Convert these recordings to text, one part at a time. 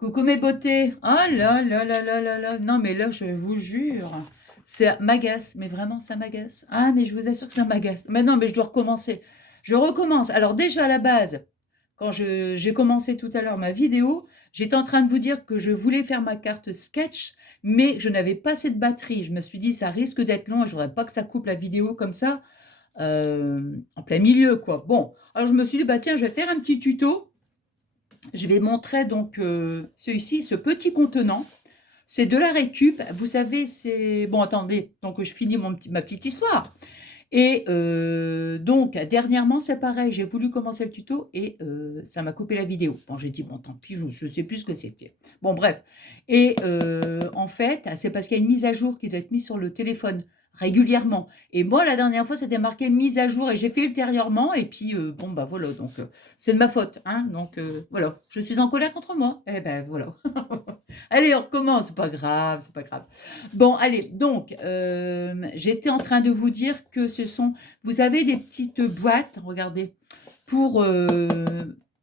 Coucou mes beautés. Ah là là là là là là. Non mais là, je vous jure, ça m'agace. Mais vraiment, ça m'agace. Ah mais je vous assure que ça m'agace. Mais non, mais je dois recommencer. Je recommence. Alors déjà à la base, quand j'ai commencé tout à l'heure ma vidéo, j'étais en train de vous dire que je voulais faire ma carte sketch, mais je n'avais pas assez de batterie. Je me suis dit, ça risque d'être long et je voudrais pas que ça coupe la vidéo comme ça, en plein milieu, quoi. Bon, alors je me suis dit, bah tiens, je vais faire un petit tuto. Je vais montrer donc celui-ci, ce petit contenant. C'est de la récup. Vous savez, c'est... Bon, attendez, donc je finis ma petite histoire. Et donc, dernièrement, c'est pareil, j'ai voulu commencer le tuto et ça m'a coupé la vidéo. Bon, j'ai dit, bon, tant pis, je ne sais plus ce que c'était. Bon, bref. Et en fait, c'est parce qu'il y a une mise à jour qui doit être mise sur le téléphone régulièrement. Et moi, la dernière fois, c'était marqué mise à jour et j'ai fait ultérieurement. Et puis, bon, bah voilà, donc c'est de ma faute. Hein, donc, voilà, je suis en colère contre moi. Eh ben, voilà. Allez, on recommence, c'est pas grave, c'est pas grave. Bon, allez, donc, j'étais en train de vous dire que ce sont, vous avez des petites boîtes, regardez, pour,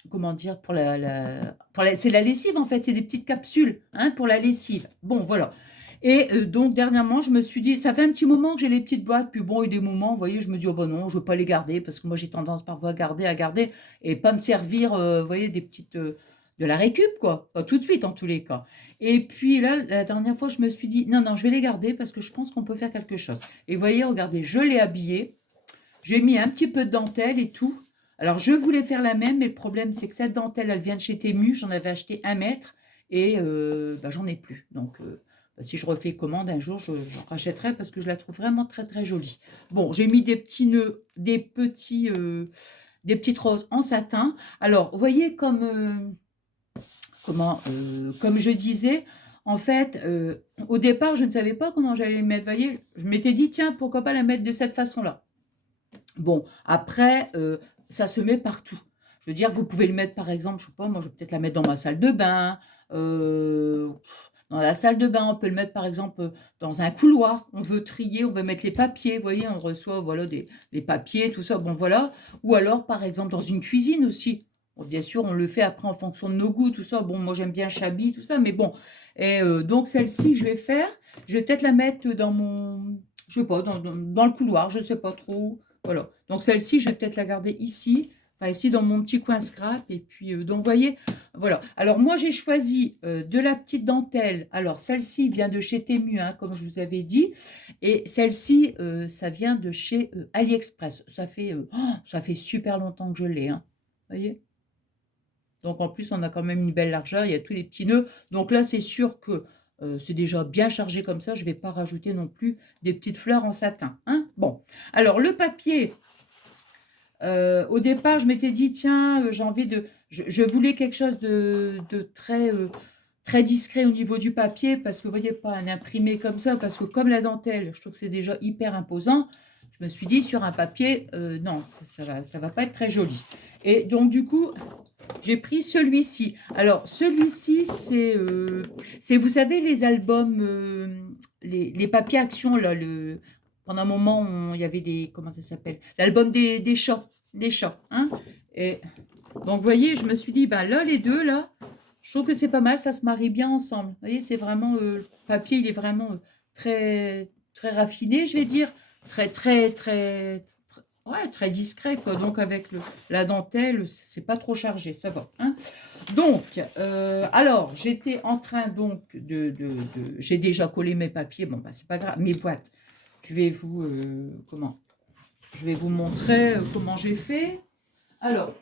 comment dire, c'est la lessive en fait, c'est des petites capsules, hein, pour la lessive. Bon, voilà. Et donc, dernièrement, je me suis dit, ça fait un petit moment que j'ai les petites boîtes, puis bon, il y a des moments, vous voyez, je me dis, oh ben non, je ne veux pas les garder, parce que moi, j'ai tendance parfois à garder, et pas me servir, vous voyez, des petites, de la récup, quoi. Pas tout de suite, en tous les cas. Et puis là, la dernière fois, je me suis dit, non, non, je vais les garder parce que je pense qu'on peut faire quelque chose. Et vous voyez, regardez, je l'ai habillé. J'ai mis un petit peu de dentelle et tout. Alors, je voulais faire la même, mais le problème, c'est que cette dentelle, elle vient de chez Temu. J'en avais acheté 1 mètre et bah, j'en ai plus. Donc, bah, si je refais commande un jour, j'en rachèterai parce que je la trouve vraiment très, très jolie. Bon, j'ai mis des petits nœuds, des petites roses en satin. Alors, vous voyez comme je disais, en fait, au départ, je ne savais pas comment j'allais les mettre. Vous voyez, je m'étais dit, tiens, pourquoi pas la mettre de cette façon-là. Bon, après, ça se met partout. Je veux dire, vous pouvez le mettre, par exemple, je sais pas, moi, je vais peut-être la mettre dans ma salle de bain. euh, Dans la salle de bain, on peut le mettre, par exemple, dans un couloir. On veut trier, on veut mettre les papiers. Vous voyez, on reçoit, voilà, des papiers, tout ça. Bon, voilà. Ou alors, par exemple, dans une cuisine aussi. Bon, bien sûr, on le fait après en fonction de nos goûts, tout ça. Bon, moi, j'aime bien Chabi, tout ça. Mais bon. Et donc, celle-ci, je vais faire. Je vais peut-être la mettre dans mon... Je sais pas, dans le couloir. Je sais pas trop. Voilà. Donc celle-ci, je vais peut-être la garder ici, enfin ici dans mon petit coin scrap. Et puis, donc, vous voyez, voilà. Alors, moi, j'ai choisi de la petite dentelle. Alors, celle-ci vient de chez Temu, hein, comme je vous avais dit. Et celle-ci, ça vient de chez AliExpress. Ça fait super longtemps que je l'ai. Hein. Vous voyez? Donc, en plus, on a quand même une belle largeur. Il y a tous les petits nœuds. Donc là, c'est sûr que c'est déjà bien chargé comme ça. Je ne vais pas rajouter non plus des petites fleurs en satin. Hein. Bon. Alors, le papier, au départ, je m'étais dit, tiens, j'ai envie de... Je voulais quelque chose de très, très discret au niveau du papier, parce que vous voyez, pas un imprimé comme ça, parce que comme la dentelle, je trouve que c'est déjà hyper imposant. Je me suis dit, sur un papier, non, ça va pas être très joli. Et donc, du coup, j'ai pris celui-ci. Alors, celui-ci, vous savez, les albums, les papiers action, là, pendant un moment, il y avait des, comment ça s'appelle? L'album des chats, hein? Et donc, vous voyez, je me suis dit, ben là, les deux, là, je trouve que c'est pas mal, ça se marie bien ensemble. Vous voyez, c'est vraiment, le papier, il est vraiment très, très raffiné, je vais dire, très, très, très, ouais, très discret, quoi. Donc, avec la dentelle, c'est pas trop chargé, ça va. Hein. Donc, alors, j'étais en train, donc, j'ai déjà collé mes papiers. Bon, bah, c'est pas grave, mes boîtes. Je vais vous, je vais vous montrer comment j'ai fait. Alors,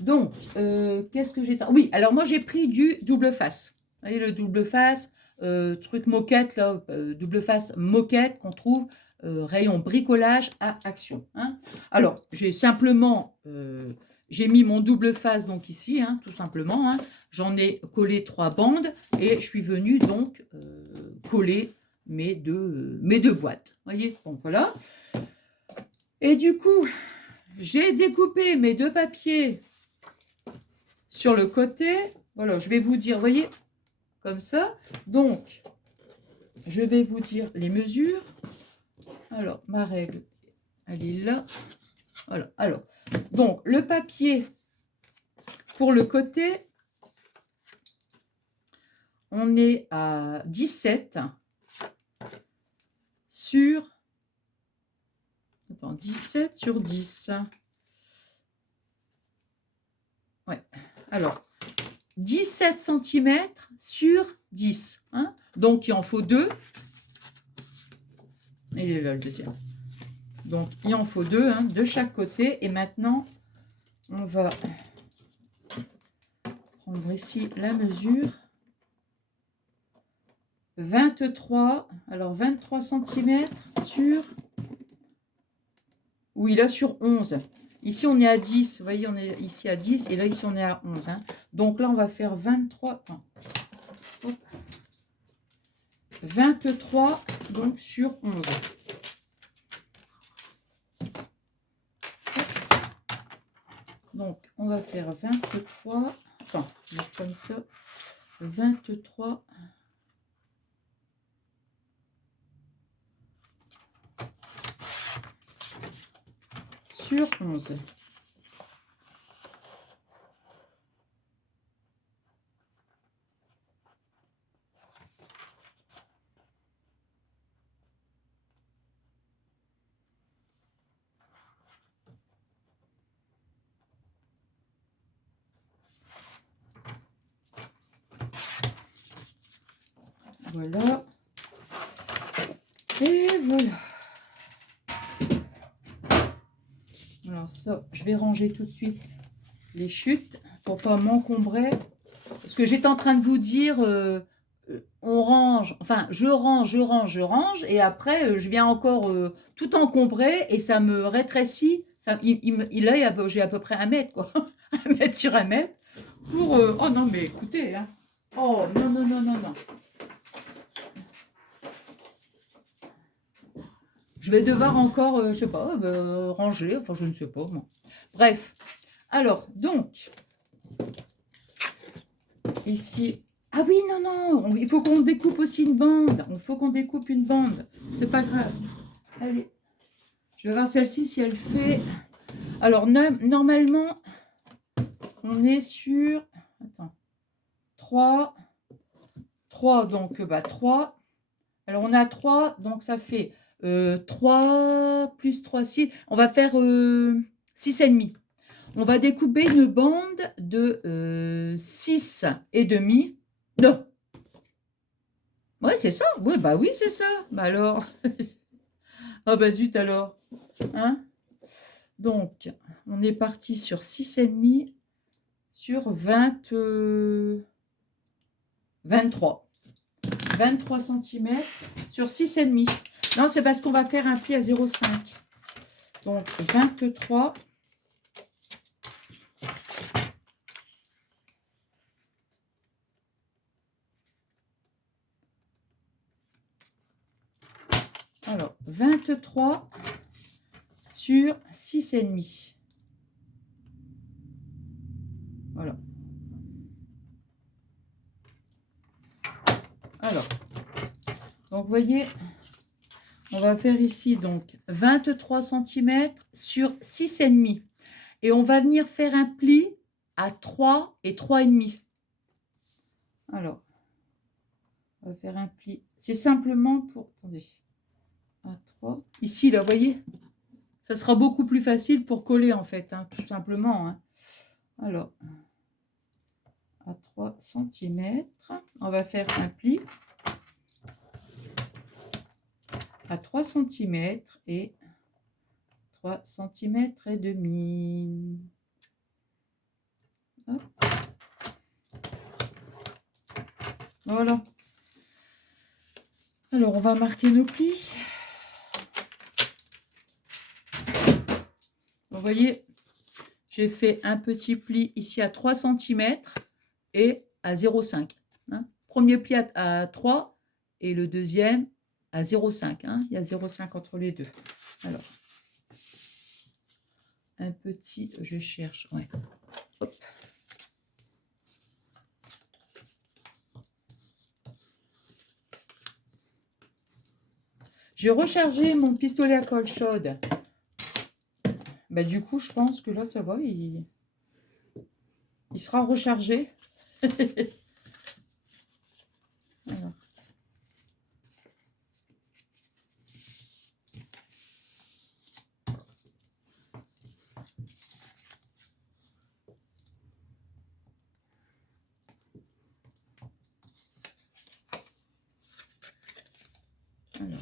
donc, qu'est-ce que j'ai... Oui, alors moi, j'ai pris du double face. Vous voyez, le double face, truc moquette, là, double face moquette qu'on trouve rayon bricolage à Action. Hein. Alors, j'ai simplement, j'ai mis mon double face donc ici, hein, tout simplement. Hein. J'en ai collé 3 bandes et je suis venue donc coller mes deux boîtes. Vous voyez, donc voilà. Et du coup, j'ai découpé mes 2 papiers sur le côté. Voilà, je vais vous dire, vous voyez, comme ça. Donc, je vais vous dire les mesures. Alors, ma règle, elle est là. Voilà. Alors, donc, le papier pour le côté, on est à 17 sur... Attends, 17 sur 10. Ouais. Alors, 17 cm sur 10. Hein. Donc, il en faut 2. Il est là, le deuxième. Donc, il en faut 2 hein, de chaque côté. Et maintenant, on va prendre ici la mesure. 23. Alors, 23 cm sur... Oui, là, sur 11. Ici, on est à 10. Vous voyez, on est ici à 10. Et là, ici, on est à 11. Hein. Donc, là, on va faire 23. Hop. 23, donc, sur 11. Donc, on va faire 23. Enfin, comme ça. 23. Sur 11. Voilà. Et voilà. Alors ça, je vais ranger tout de suite les chutes pour pas m'encombrer. Parce que j'étais en train de vous dire, on range, enfin je range. Et après, je viens encore tout encombrer et ça me rétrécit. Ça, là, j'ai à peu près 1 mètre, quoi. 1 mètre sur 1 mètre. Pour... oh non, mais écoutez, hein. Oh non, non, non, non, non. Je vais devoir encore, je sais pas, ranger, enfin je ne sais pas. Bon. Bref, alors, donc, ici, ah oui, non, non, il faut qu'on découpe aussi une bande, il faut qu'on découpe une bande, c'est pas grave. Allez, je vais voir celle-ci si elle fait, alors normalement, on est sur, attends, 3, donc 3, alors on a 3, donc ça fait 3 plus 3, 6. On va faire 6,5. On va découper une bande de 6,5. Non. Ouais, c'est ça. Ouais, bah oui, c'est ça. Bah alors. Ah bah zut alors. Hein. Donc, on est parti sur 6,5 sur 23. 23 cm sur 6,5. Non, c'est parce qu'on va faire un pli à 0,5. Donc, 23. Alors, 23 sur 6,5. Voilà. Alors, donc, vous voyez... On va faire ici donc 23 cm sur 6,5. Et on va venir faire un pli à 3 et 3,5. Alors, on va faire un pli. C'est simplement pour... Attendez. À 3. Ici, là, vous voyez, ça sera beaucoup plus facile pour coller, en fait, hein, tout simplement. Hein. Alors, à 3 cm, on va faire un pli à 3 cm et 3 cm et demi. Hop. Voilà. Alors, on va marquer nos plis. Vous voyez, j'ai fait un petit pli ici à 3 cm et à 0,5. Hein. Premier pli à 3 et le deuxième à 0,5. Hein. Il y a 0,5 entre les deux. Alors, un petit, je cherche. Ouais. Hop. J'ai rechargé mon pistolet à colle chaude. Bah, du coup, je pense que là, ça va. Il il sera rechargé. Alors. Alors,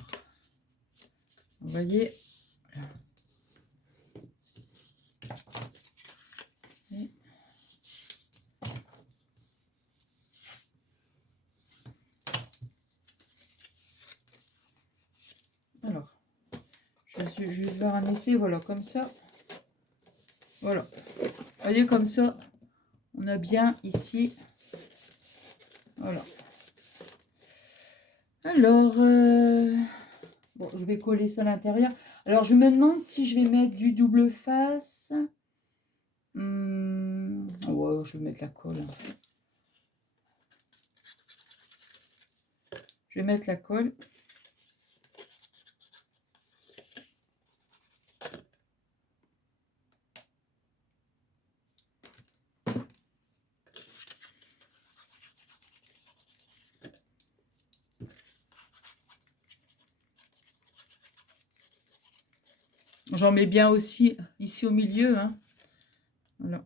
vous voyez, et alors, je vais juste faire un essai, voilà, comme ça. Voilà, vous voyez, comme ça, on a bien ici, voilà. Alors, bon, je vais coller ça à l'intérieur. Alors, je me demande si je vais mettre du double face. Ouais, je vais mettre la colle. Je vais mettre la colle. J'en mets bien aussi ici au milieu, hein. Voilà.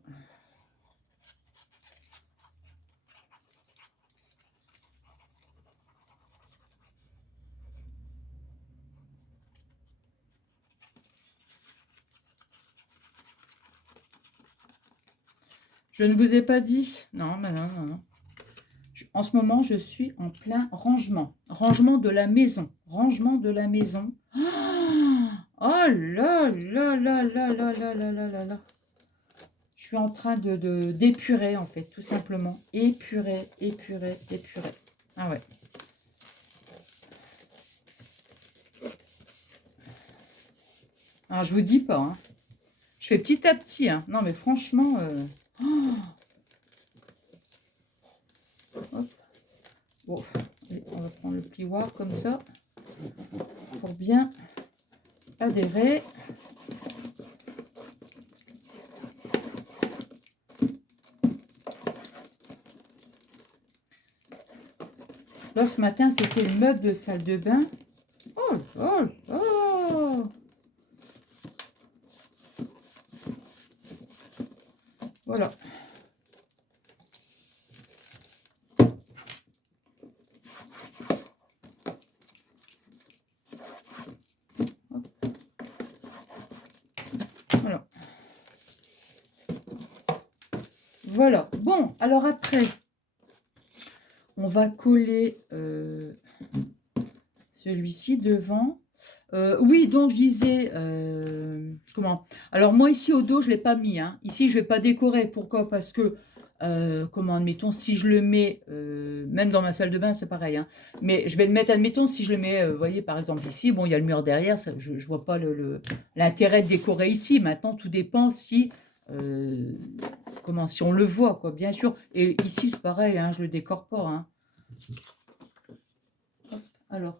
Je ne vous ai pas dit. Non, mais non, non, non. En ce moment, je suis en plein rangement. Rangement de la maison. Rangement de la maison. Oh là là là là là là là là là là. Je suis en train d'épurer, en fait, tout simplement. Épurer, épurer, épurer. Ah ouais. Alors, je vous dis pas, hein. Je fais petit à petit, hein. Non, mais franchement... Hop. Bon, allez, on va prendre le plioir comme ça. Pour bien adhérer. Là, ce matin, c'était le meuble de salle de bain. Oh, oh, oh. Voilà. Voilà. Voilà. Bon, alors après, on va coller celui-ci devant. Oui, donc je disais, comment? Alors moi ici au dos, je ne l'ai pas mis, hein. Ici, je ne vais pas décorer. Pourquoi? Parce que, comment, admettons, si je le mets, même dans ma salle de bain, c'est pareil, hein. Mais je vais le mettre, admettons, si je le mets, vous voyez, par exemple ici, bon, il y a le mur derrière, ça, je ne vois pas l'intérêt de décorer ici. Maintenant, tout dépend si, comment, si on le voit, quoi, bien sûr. Et ici, c'est pareil, hein, je ne le décore pas, hein. Hop, alors.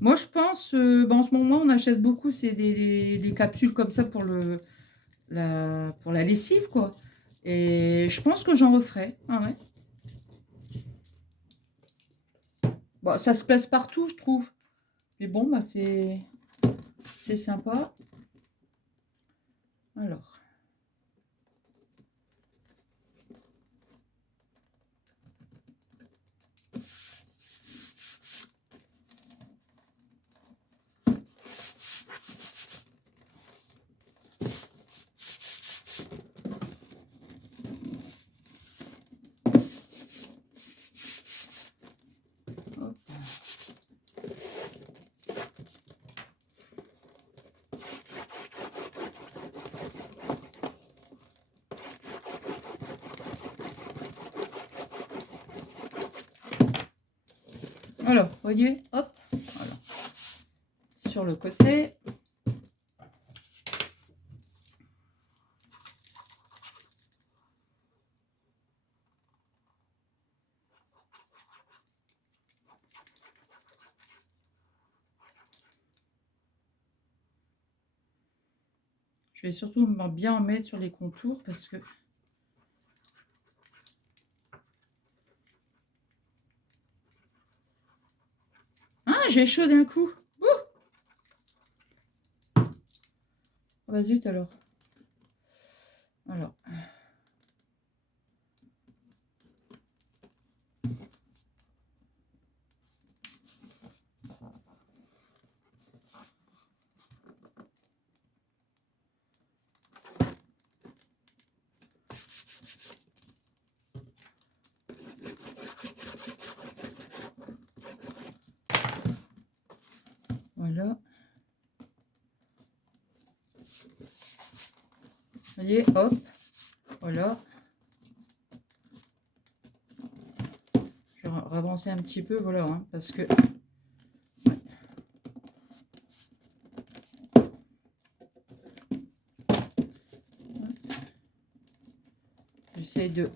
Moi, je pense, en ce moment, on achète beaucoup, c'est des capsules comme ça pour pour la lessive, quoi. Et je pense que j'en referai. Ah ouais. Bon, ça se place partout, je trouve. Mais bon, bah, c'est sympa. Alors. Hop. Voilà, vous voyez, hop, voilà. Sur le côté. Je vais surtout bien en mettre sur les contours parce que... Ah, j'ai chaud d'un coup. Ouh, oh, bah zut alors. Alors... Voilà. Voyez, hop, voilà. Je vais avancer un petit peu, voilà, hein, parce que... J'essaie de...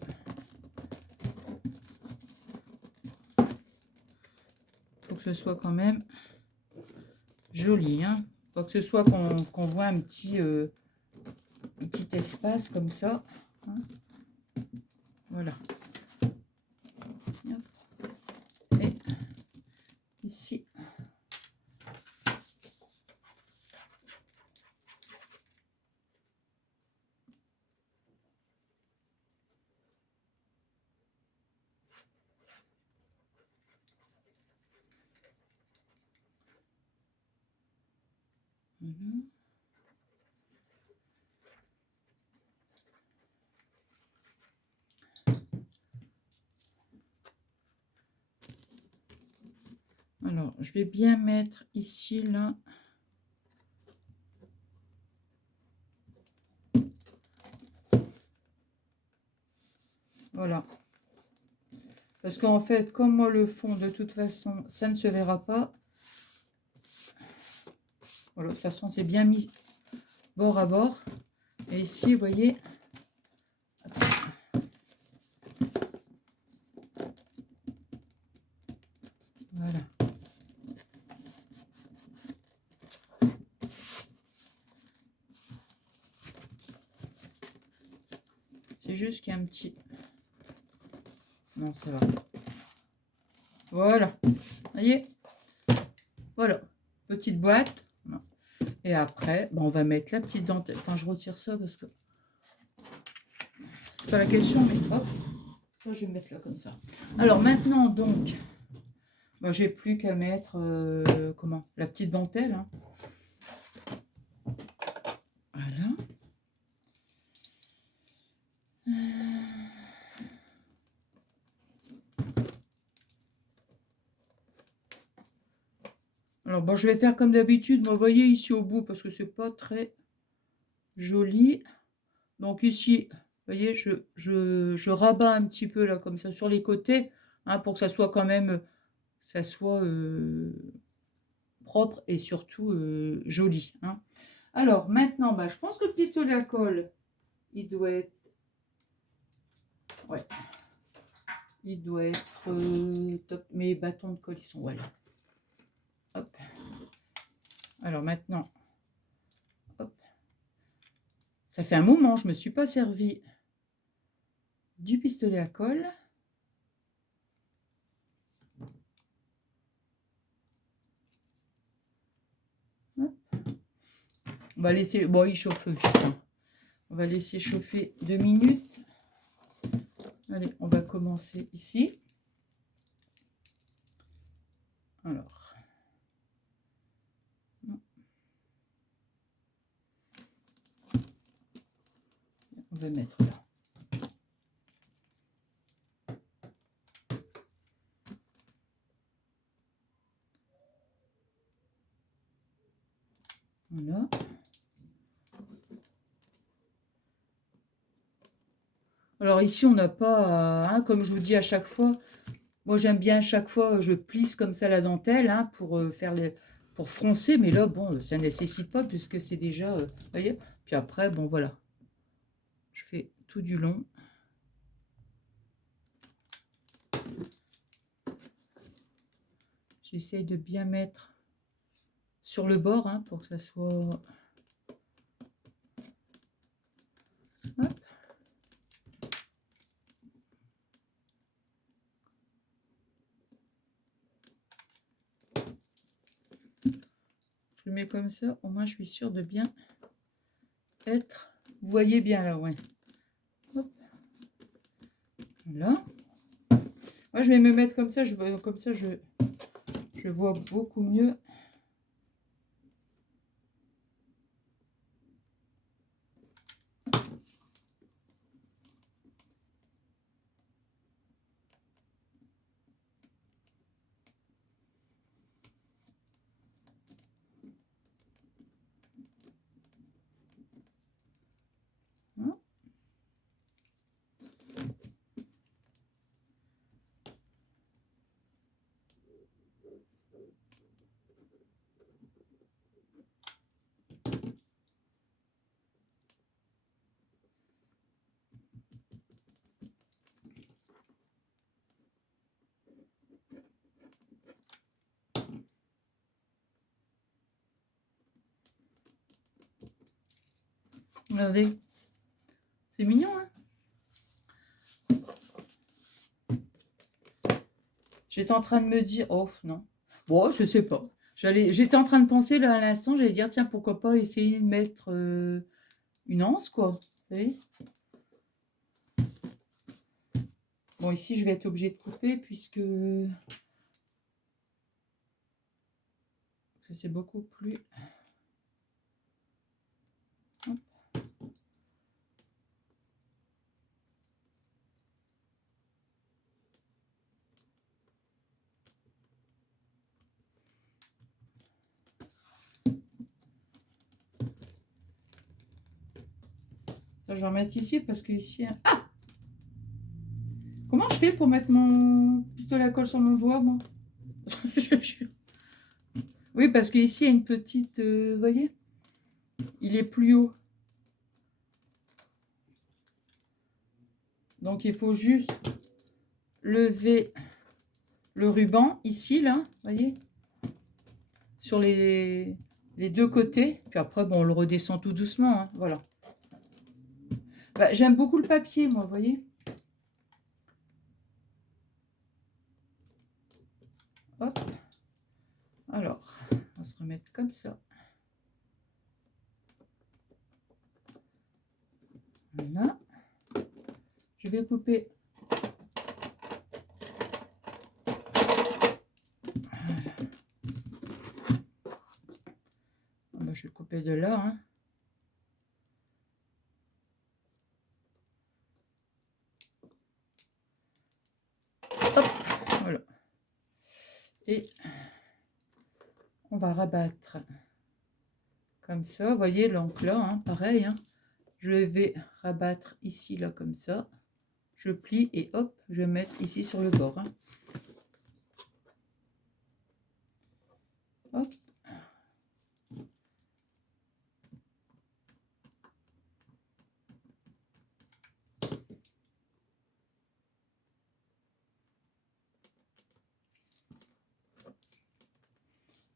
Faut que ce soit quand même joli, hein. Faut que ce soit qu'on voit un petit espace comme ça, hein. Voilà. Et ici. Mhm. Alors, je vais bien mettre ici, là. Voilà. Parce qu'en fait, comme moi, le fond, de toute façon, ça ne se verra pas. Voilà, de toute façon, c'est bien mis bord à bord. Et ici, vous voyez... Voilà. C'est juste qu'il y a un petit... Non, ça va. Voilà. Vous voyez? Voilà. Petite boîte. Et après, on va mettre la petite dentelle. Attends, je retire ça parce que... C'est pas la question, mais hop. Ça, je vais mettre là comme ça. Alors maintenant, donc... j'ai plus qu'à mettre... comment? La petite dentelle, hein. Voilà. Alors, bon, je vais faire comme d'habitude. Vous voyez ici au bout, parce que c'est pas très joli. Donc ici, vous voyez, je rabats un petit peu là, comme ça, sur les côtés, hein, pour que ça soit quand même, ça soit propre et surtout joli, hein. Alors, maintenant, je pense que le pistolet à colle, il doit être... Ouais. Il doit être top. Mes bâtons de colle, ils sont... Voilà. Hop. Alors maintenant, hop. Ça fait un moment, je ne me suis pas servi du pistolet à colle. Hop. On va laisser... Bon, il chauffe vite, hein. On va laisser chauffer 2 minutes. Allez, on va commencer ici. Alors. On va mettre là. Voilà. Alors ici, on n'a pas, hein, comme je vous dis à chaque fois, moi j'aime bien à chaque fois, je plisse comme ça la dentelle, hein, pour faire pour froncer, mais là, bon, ça ne nécessite pas puisque c'est déjà, vous voyez. Puis après, bon, voilà. Je fais tout du long. J'essaye de bien mettre sur le bord, hein, pour que ça soit... mets comme ça. Au moins, je suis sûre de bien être... Vous voyez bien là, ouais. Hop. Voilà. Moi, je vais me mettre comme ça. Je vois beaucoup mieux. Regardez. C'est mignon, hein? J'étais en train de me dire... Oh, non. Bon, je sais pas. J'étais en train de penser, là, à l'instant, j'allais dire, tiens, pourquoi pas essayer de mettre une anse, quoi. Vous savez? Bon, ici, je vais être obligée de couper, puisque c'est beaucoup plus... Hop. Ça, je vais remettre ici, parce que ici... Ah! Comment je fais pour mettre mon pistolet à colle sur mon doigt, moi? Oui, parce qu'ici, il y a une petite... vous voyez? Il est plus haut. Donc, il faut juste lever le ruban, ici, là, vous voyez? Sur les deux côtés. Puis après, bon, on le redescend tout doucement, hein, voilà. Bah, j'aime beaucoup le papier, moi, vous voyez? Hop. Alors, on va se remettre comme ça. Voilà. Je vais couper. Voilà. Je vais couper de là, hein. Hop. Voilà. Et on va rabattre comme ça. Vous voyez l'encre là, hein, pareil, hein. Je vais rabattre ici, là, comme ça. Je plie et hop, je vais mettre ici sur le bord, hein. Hop.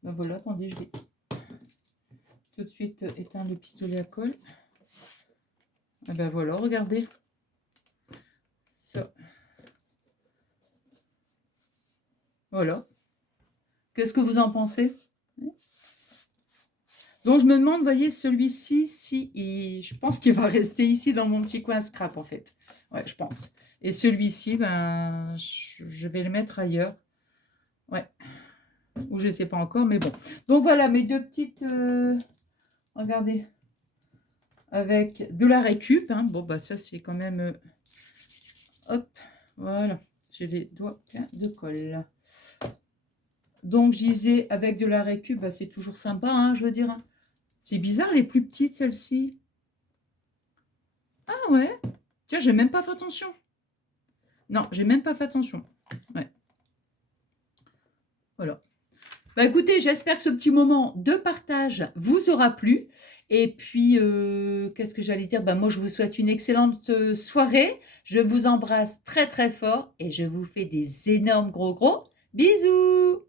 Ben voilà, attendez, je vais tout de suite éteindre le pistolet à colle. Et ben voilà, regardez. Ça. Voilà. Qu'est-ce que vous en pensez? Donc, je me demande, vous voyez, celui-ci, je pense qu'il va rester ici dans mon petit coin scrap, en fait. Ouais, je pense. Et celui-ci, ben, je vais le mettre ailleurs. Ouais. Ou je ne sais pas encore, mais bon. Donc, voilà, mes deux petites... regardez. Avec de la récup. Hein. Bon, bah ça, c'est quand même... hop, voilà. J'ai les doigts pleins de colle. Donc, je disais, avec de la récup, bah, c'est toujours sympa, hein, je veux dire. Hein. C'est bizarre, les plus petites, celles-ci. Ah ouais. Tiens, j'ai même pas fait attention. Non, j'ai même pas fait attention. Ouais. Voilà. Bah écoutez, j'espère que ce petit moment de partage vous aura plu. Et puis, qu'est-ce que j'allais dire? Bah, moi, je vous souhaite une excellente soirée. Je vous embrasse très, très fort et je vous fais des énormes gros bisous.